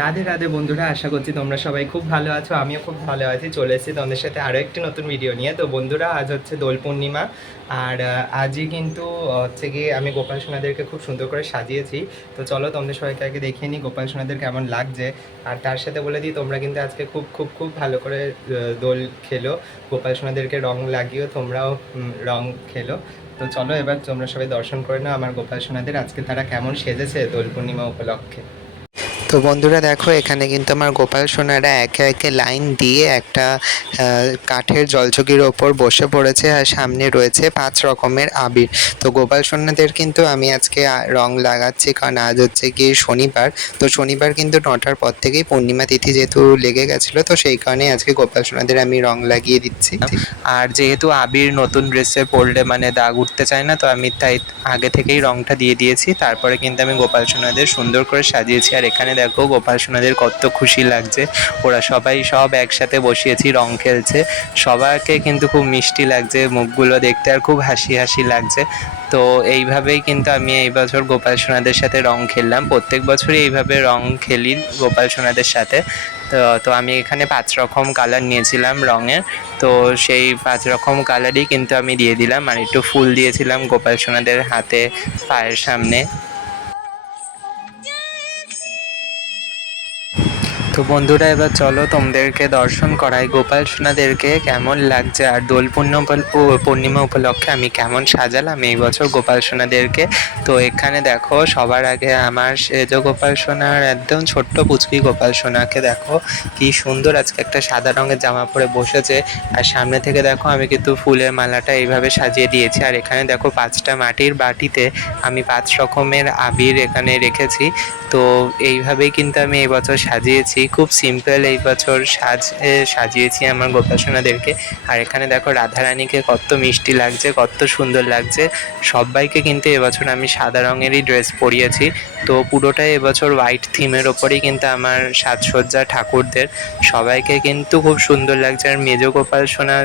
রাধে রাধে বন্ধুরা, আশা করছি তোমরা সবাই খুব ভালো আছো, আমিও খুব ভালো আছি, চলে এসেছি তোমাদের সাথে আরও একটি নতুন ভিডিও নিয়ে। তো বন্ধুরা, আজ হচ্ছে দোল পূর্ণিমা, আর আজই কিন্তু হচ্ছে গিয়ে আমি গোপাল সোনাদেরকে খুব সুন্দর করে সাজিয়েছি। তো চলো তোমাদের সবাইকে আগে দেখিয়ে নিই গোপাল সোনাদের কেমন লাগছে। আর তার সাথে বলে দিই, তোমরা কিন্তু আজকে খুব খুব খুব ভালো করে দোল খেলো। গোপাল সোনাদেরকে রং লাগিয়েও তোমরাও রং খেলো। তো চলো এবার তোমরা সবাই দর্শন করে নাও আমার গোপাল সোনাদের, আজকে তারা কেমন সেজেছে দোল পূর্ণিমা উপলক্ষে। তো বন্ধুরা দেখো, এখানে কিন্তু আমার গোপাল সোনারা একে একে লাইন দিয়ে একটা কাঠের জলচকির ওপর বসে পড়েছে আর সামনে রয়েছে পাঁচ রকমের আবির। তো গোপাল সোনাদের কিন্তু আমি আজকে রং লাগাচ্ছি কারণ আজ হচ্ছে কি শনিবার। তো শনিবার কিন্তু নটার পর থেকেই পূর্ণিমা তিথি যেহেতু লেগে গেছিল, তো সেই কারণে আজকে গোপাল সোনাদের আমি রং লাগিয়ে দিচ্ছি। আর যেহেতু আবির নতুন ড্রেসে পরলে মানে দাগ উঠতে চায় না, তো আমি তাই আগে থেকেই রংটা দিয়ে দিয়েছি। তারপরে কিন্তু আমি গোপাল সোনাদের সুন্দর করে সাজিয়েছি। আর এখানে দেখো, গোপাল সোনাদের কত খুশি লাগছে। ওরা সবাই সব একসাথে বসিয়েছি, রং খেলছে। সবাইকে কিন্তু খুব মিষ্টি লাগছে, মুখগুলো দেখতে আর খুব হাসি হাসি লাগছে। তো এইভাবেই কিন্তু আমি এই বছর গোপাল সোনাদের সাথে রং খেললাম। প্রত্যেক বছরই এইভাবে রং খেলি গোপাল সোনাদের সাথে। তো তো আমি এখানে পাঁচ রকম কালার নিয়েছিলাম রঙের। তো সেই পাঁচ রকম কালারই কিন্তু আমি দিয়ে দিলাম। আর একটু ফুল দিয়েছিলাম গোপাল সোনাদের হাতে, পায়ের সামনে। তো বন্ধুরা, এবার চলো তোমাদেরকে দর্শন করাই। গোপাল সোনাদেরকে কেমন লাগছে আর দোল পূর্ণিমা উপলক্ষে আমি কেমন সাজালাম এই বছর গোপাল সোনাদেরকে? তো এখানে দেখো, সবার আগে আমার সেজ গোপাল সোনার একদম ছোট্ট পুচকি গোপাল সোনাকে দেখো, কি সুন্দর আজকে একটা সাদা রঙের জামা পরে বসেছে। আর সামনে থেকে দেখো, আমি কিন্তু ফুলের মালাটা এইভাবে সাজিয়ে দিয়েছি। আর এখানে দেখো, পাঁচটা মাটির বাটিতে আমি পাঁচ রকমের আবির এখানে রেখেছি। তো এইভাবেই কিন্তু আমি এই বছর সাজিয়েছি খুব সিম্পল এই বছর সাজ সাজিয়েছি আমার গোপাল সোনাদেরকে। আর এখানে দেখো রাধারানীকে কত মিষ্টি লাগছে, কত সুন্দর লাগছে। সবাইকে কিন্তু এবছর আমি সাদা রঙেরই ড্রেস পরিয়েছি। তো পুরোটাই এবছর হোয়াইট থিমের ওপরেই কিন্তু আমার সাজসজ্জা ঠাকুরদের। সবাইকে কিন্তু খুব সুন্দর লাগছে। আর মেজ গোপাল সোনা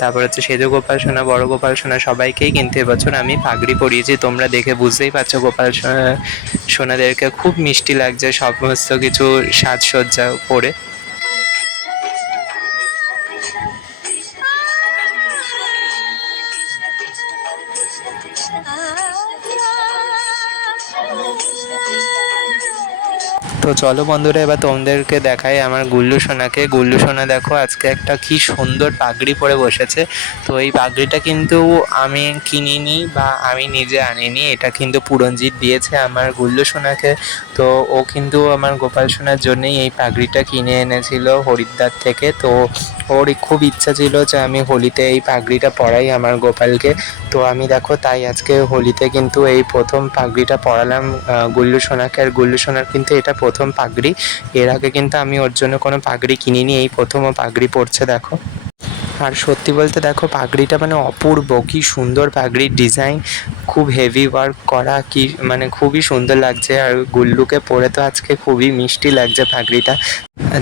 তারপর হচ্ছে সেজ গোপাল সোনা, বড় গোপাল সোনা, সবাইকেই কিন্তু এবছর আমি পাগড়ি পরিয়েছি। তোমরা দেখে বুঝতেই পারছ গোপাল সোনাদেরকে খুব মিষ্টি লাগছে। সমস্ত কিছু সাজসজ্জা পরে তো চলো বন্ধুরা, এবার তোমাদেরকে দেখাই আমার গুল্লু সোনাকে। গুল্লু সোনা, দেখো, আজকে একটা কি সুন্দর পাগড়ি পরে বসেছে। তো এই পাগড়িটা কিন্তু আমি কিনিনি বা আমি নিজে আনিনি, এটা কিন্তু পুরঞ্জিত দিয়েছে আমার গুল্লু সোনাকে। তো ও কিন্তু আমার গোপাল সোনার জন্যই এই পাগড়িটা কিনে এনেছিল হরিদ্বার থেকে। তো ওর খুব ইচ্ছা ছিল যে আমি হোলিতে এই পাগড়িটা পরাই আমার গোপালকে। তো আমি, দেখো, তাই আজকে হোলিতে কিন্তু এই প্রথম পাগড়িটা পরালাম গুল্লু সোনাকে। আর গুল্লু সোনার কিন্তু এটা প্রথম পাগড়ি। এর আগে কিন্তু আমি ওর জন্য কোনো পাগড়ি কিনিনি, এই প্রথম পাগড়ি পরছে, দেখো। আর সত্যি বলতে দেখো, পাগড়িটা মানে অপূর্ব, কি সুন্দর পাগড়ির ডিজাইন খুব হেভি ওয়ার্ক করা, কি মানে খুবই সুন্দর লাগছে। আর গুল্লুকে পরে তো আজকে খুবই মিষ্টি লাগছে পাগড়িটা।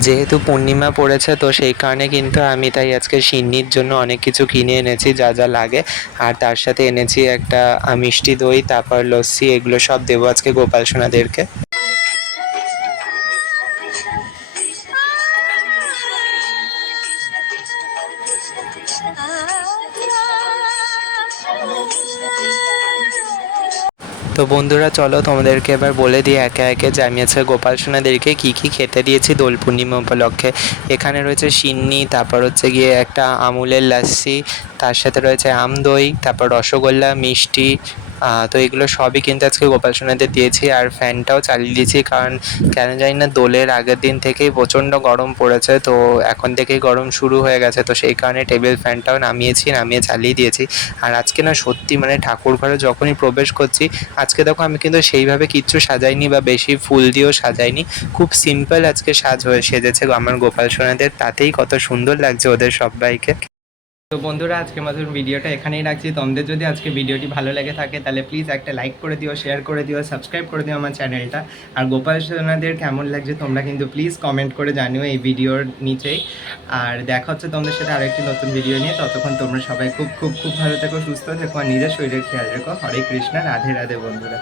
যেহেতু পূর্ণিমা পড়েছে, তো সেই কারণে কিন্তু আমি তাই আজকে সিন্নির জন্য অনেক কিছু কিনে এনেছি, যা যা লাগে। আর তার সাথে এনেছি একটা মিষ্টি দই, তারপর লস্যি, এগুলো সব দেবো আজকে গোপাল সোনাদেরকে। তো বন্ধুরা, চলো তোমাদেরকে এবার বলে দিই, একে একে যে আমি আছে গোপাল সোনাদেরকে কী কী খেতে দিয়েছি দোল পূর্ণিমা উপলক্ষে। এখানে রয়েছে সিন্নি, তারপর হচ্ছে গিয়ে একটা আমুলের লাস্সি তার সাথে রয়েছে আম দই, তারপর রসগোল্লা, মিষ্টি তো এগুলো সবই কিন্তু আজকে গোপাল সোনাদের দিয়েছি আর ফ্যানটাও চালিয়ে দিয়েছি, কারণ কেন জানি না দোলের আগের দিন থেকেই প্রচণ্ড গরম পড়েছে, তো এখন থেকেই গরম শুরু হয়ে গেছে, তো সেই কারণে টেবিল ফ্যানটাও নামিয়েছি, নামিয়ে চালিয়ে দিয়েছি। আর আজকে না সত্যি মানে ঠাকুর ঘরে যখনই প্রবেশ করছি, আজকে দেখো আমি কিন্তু সেইভাবে কিচ্ছু সাজাইনি বা বেশি ফুল দিয়েও সাজাইনি, খুব সিম্পল আজকে সাজ হয়ে সেজেছে আমার গোপাল সোনাদের, তাতেই কত সুন্দর লাগছে ওদের সবাইকে। তো বন্ধুরা, আজকের মতন ভিডিওটা এখানেই রাখছি। তোমাদের যদি আজকে ভিডিওটি ভালো লেগে থাকে, তাহলে প্লিজ একটা লাইক করে দিও শেয়ার করে দিও সাবস্ক্রাইব করে দিও আমার চ্যানেলটা আর গোপাল সোনাদের কেমন লাগছে তোমরা কিন্তু প্লিজ কমেন্ট করে জানিও এই ভিডিওর নিচেই আর দেখা হচ্ছে তোমাদের সাথে আরেকটি নতুন ভিডিও নিয়ে। ততক্ষণ তোমরা সবাই খুব খুব খুব ভালো থেকো, সুস্থ থেকো, আর নিজের শরীরের খেয়াল রেখো। হরে কৃষ্ণা, রাধে রাধে বন্ধুরা।